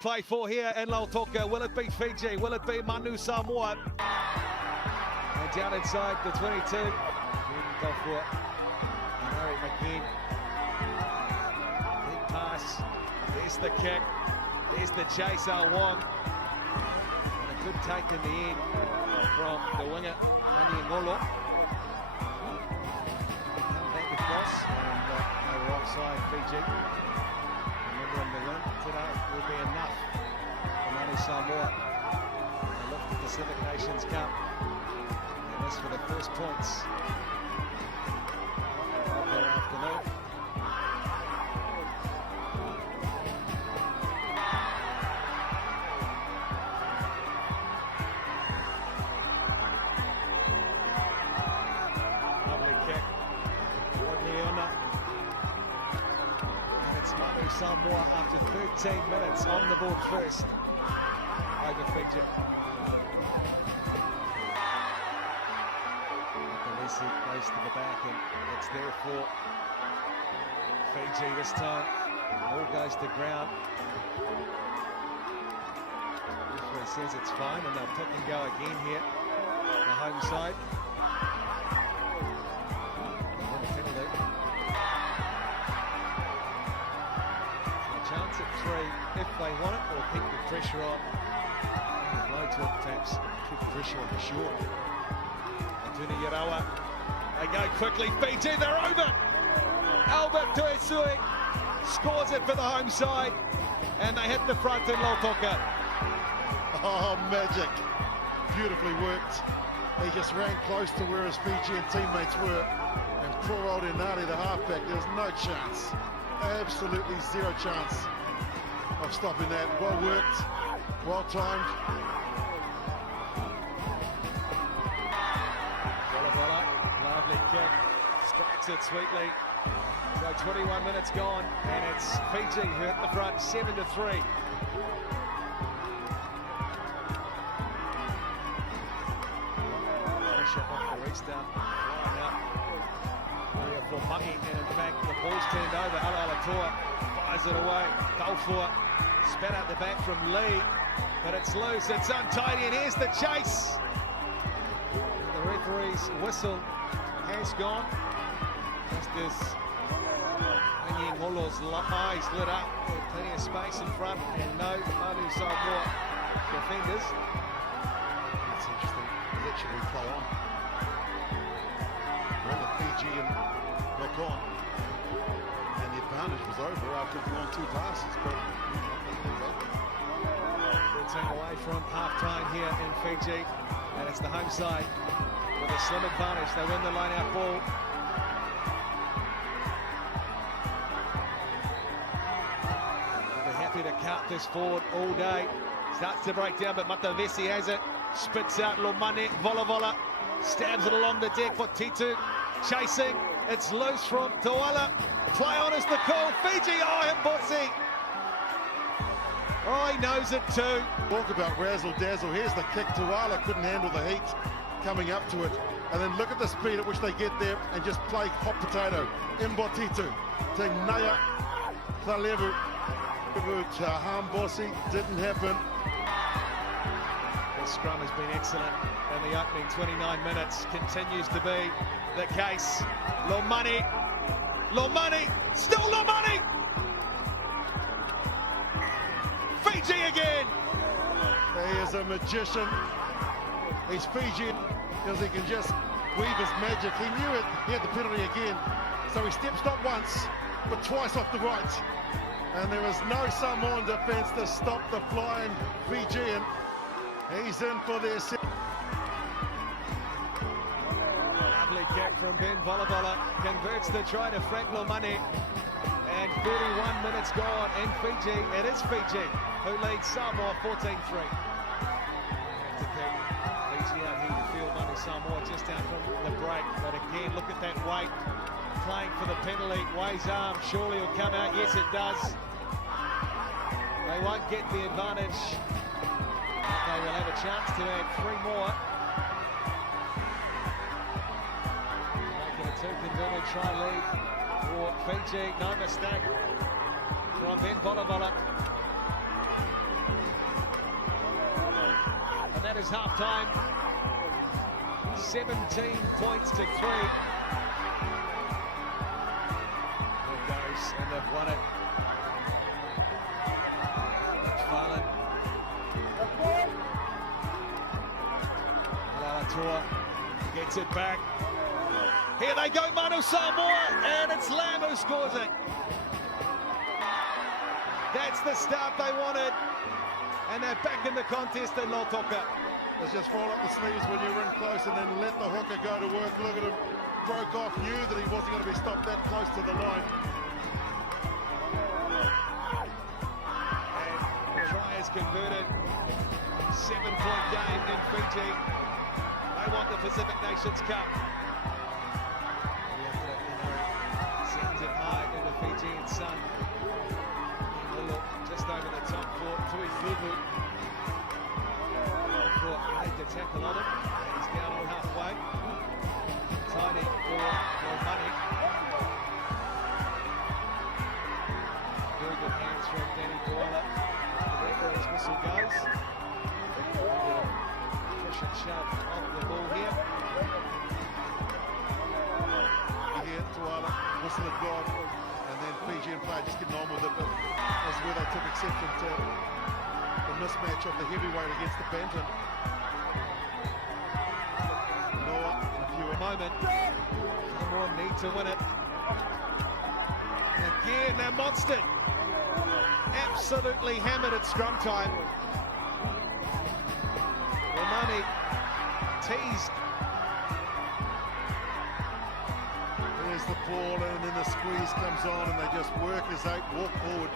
Play for here in Lautoka. Will it be Fiji? Will it be Manu Samoa? And down inside the 22. Go for it. Harry McKean. Big pass. There's the kick. There's the chase, Wong. And a good take in the end from the winger, Manu. Back across. And they were offside, Fiji. Remembering the win today will be enough for Manu Samoa to lift the Pacific Nations Cup. And this for the first points of the afternoon. Lovely kick. It's Manu Samoa after 13 minutes on the board first over Fiji. Messi goes to the back and it's there for Fiji this time. All goes to ground. Referee says it's fine and they'll pick and go again here. The home side. Chance at 3 if they want it, or keep the pressure on. Blow to it, perhaps keep the pressure on for sure. Antuni Yarawa, they go quickly. Fiji, they're over. Albert Tuesui scores it for the home side, and they hit the front in Lautoka. Oh, magic! Beautifully worked. He just ran close to where his Fijian teammates were, and poor old Inari, the halfback, there was no chance. Absolutely zero chance of stopping that. Well worked, well timed. Lovely kick, strikes it sweetly. So 21 minutes gone, and it's Fiji who hit the front, 7-3. Pressure off the restart, flying up. For Maki, and in fact the ball's turned over. Alalatua fires it away. Balfour spat out the back from Lee, but it's loose, it's untidy, and here's the chase. And the referee's whistle has gone. Just as Anyingolo's eyes lit up with plenty of space in front and no Manu Samoa defenders. That's interesting. Let you replay on. Well, the Fijian look on, and the advantage was over after long 2 passes. But 13 away from half-time here in Fiji, and it's the home side with a slim advantage. They win the line-out ball. They'll be happy to cut this forward all day. Starts to break down, but Matavesi has it. Spits out Lomane, Vola. Stabs it along the deck for Titu. Chasing. It's loose from Tuala. Play on is the call. Fiji. Oh, Mbosi. Oh, he knows it too. Talk about razzle dazzle. Here's the kick. Tuala couldn't handle the heat coming up to it. And then look at the speed at which they get there and just play hot potato. Mbotitu to Naya Kalevu. Mbosi didn't happen. The scrum has been excellent in the opening 29 minutes. Continues to be the case. Lomani, still Lomani! Fiji again! He is a magician. He's Fijian because he can just weave his magic. He knew it. He had the penalty again. So he steps not once, but twice off the right. And there is no Samoan defence to stop the flying Fijian. He's in for their set. Lovely kick from Ben Volavola. Converts the try to Frank Lomani. And 31 minutes gone in Fiji. It is Fiji who leads Samoa 14-3. Fiji out here to feel Manu Samoa just out from the break. But again, look at that weight. Playing for the penalty. Way's arm surely will come out. Yes, it does. They won't get the advantage. But they will have a chance to add 3 more. Making a 2 converted try lead for Fiji. No mistake from Ben Volavola. And that is half time. 17 points to 3. There goes, and they've won it. Farland. Alalatua gets it back. Here they go, Manu Samoa, and it's Lamb who scores it. That's the start they wanted. And they're back in the contest in Lotoka. Let's just roll up the sleeves when you're in close and then let the hooker go to work. Look at him. Broke off, knew that he wasn't going to be stopped that close to the line. And the try is converted. 7-point game in Fiji. They want the Pacific Nations Cup. Sends it high in the Fijian sun. Look just over the top for Tui Fubu. Made the tackle on him, and he's down on halfway. Tidy for money. Very good hands from Danny Tuala. The referee's whistle goes. Push and shove off the ball here. Here, Tuala, whistle had gone, and then Fijian player just getting on with it, but that's where they took exception to the mismatch of the heavyweight against the bantam. Moment. Samoa need to win it. Again, they're monstered. Absolutely hammered at scrum time. Romani teased. There's the ball, and then the squeeze comes on, and they just work as they walk forward.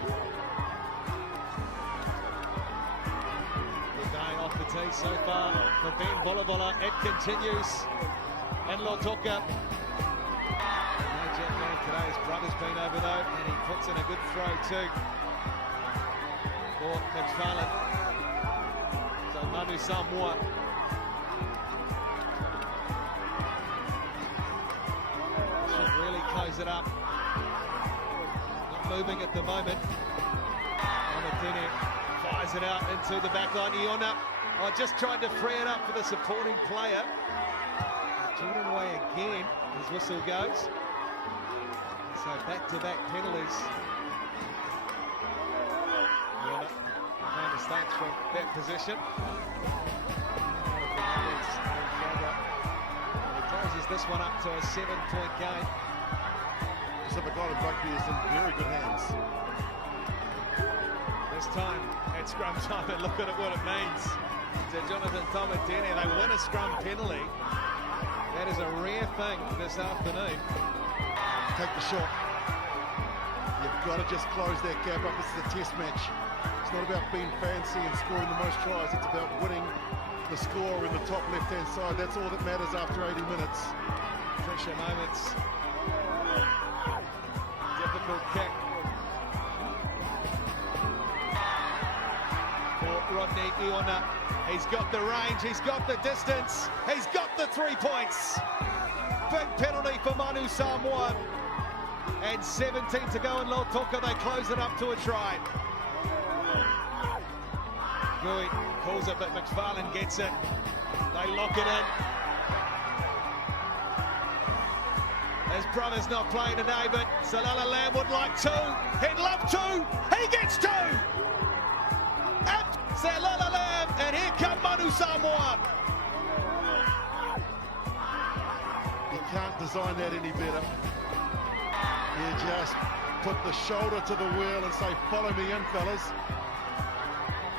Good going off the tee so far for Ben Volavola. It continues. And Lotoka. No jet man today. His brother's been over though, and he puts in a good throw too for McFarlane. So Manu Samoa. Should really close it up. Not moving at the moment. Amadine fires it out into the back line. Iona. Just tried to free it up for the supporting player. Jordan away again, his whistle goes. So back-to-back penalties. No mistakes from that position. And he closes this one up to a 7-point game. Pacific Island Rugby is in very good hands. This time at scrum time, and look at what it means to Jonathan Tomatini. They win a scrum penalty. That is a rare thing this afternoon. Take the shot. You've got to just close that gap up. This is a test match. It's not about being fancy and scoring the most tries. It's about winning the score in the top left-hand side. That's all that matters after 80 minutes. Pressure moments. Difficult kick for Rodney Iona. He's got the range, he's got the distance, he's got the 3 points. Big penalty for Manu Samoa. And 17 to go in Lautoka. They close it up to a try. Gui calls it, but McFarlane gets it. They lock it in. His brother's not playing today, but Salala Lamb would like two. He'd love two. He gets two. And Salala Lamb, and here come Manu Samoa. You can't design that any better. You just put the shoulder to the wheel and say, follow me in, fellas.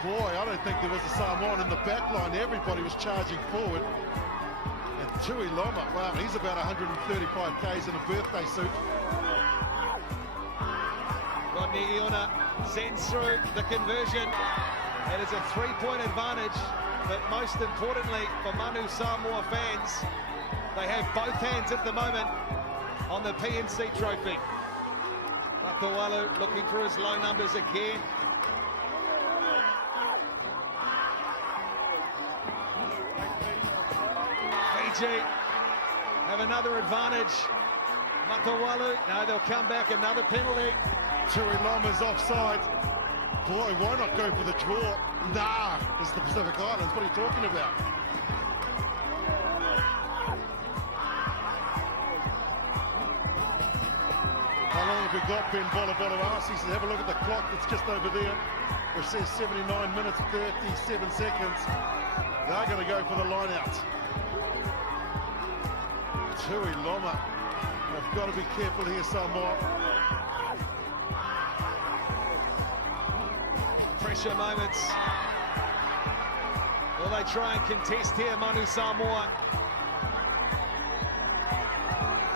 Boy, I don't think there was a Samoan in the back line. Everybody was charging forward. And Tui Loma, wow, he's about 135 Ks in a birthday suit. Rodney Iona sends through the conversion. It is a 3-point advantage, but most importantly for Manu Samoa fans, they have both hands at the moment on the PNC trophy. Matawalu looking for his low numbers again. Fiji have another advantage. Matawalu, no, they'll come back, another penalty. Tui Loma's offside. Boy, why not go for the draw? Nah, it's the Pacific Islands. What are you talking about? How long have we got, Ben Bolabolo asks? He says, have a look at the clock that's just over there, which says 79 minutes, 37 seconds. They're going to go for the line out. Tui Loma. They've got to be careful here, Samoa. Pressure moments. Will they try and contest here, Manu Samoa?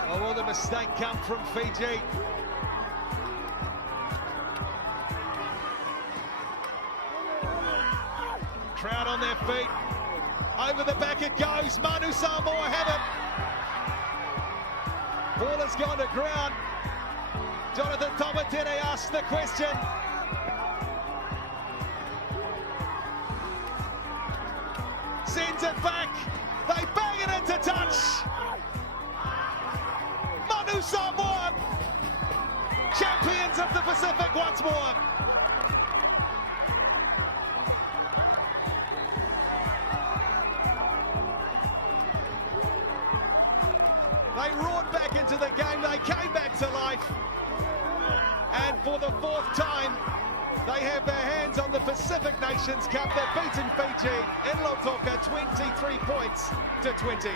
Or will the mistake come from Fiji? Crowd on their feet. Over the back it goes. Manu Samoa have it. Ball has gone to ground. Jonathan Tomatene asks the question. Sends it back. They bang it into touch. Manu Samoa, champions of the Pacific once more. They roared back into the game. They came back to life. And for the 4th time, they have their hands on the Pacific Nations Cup. They've beaten Fiji in Lautoka 23 points to 20.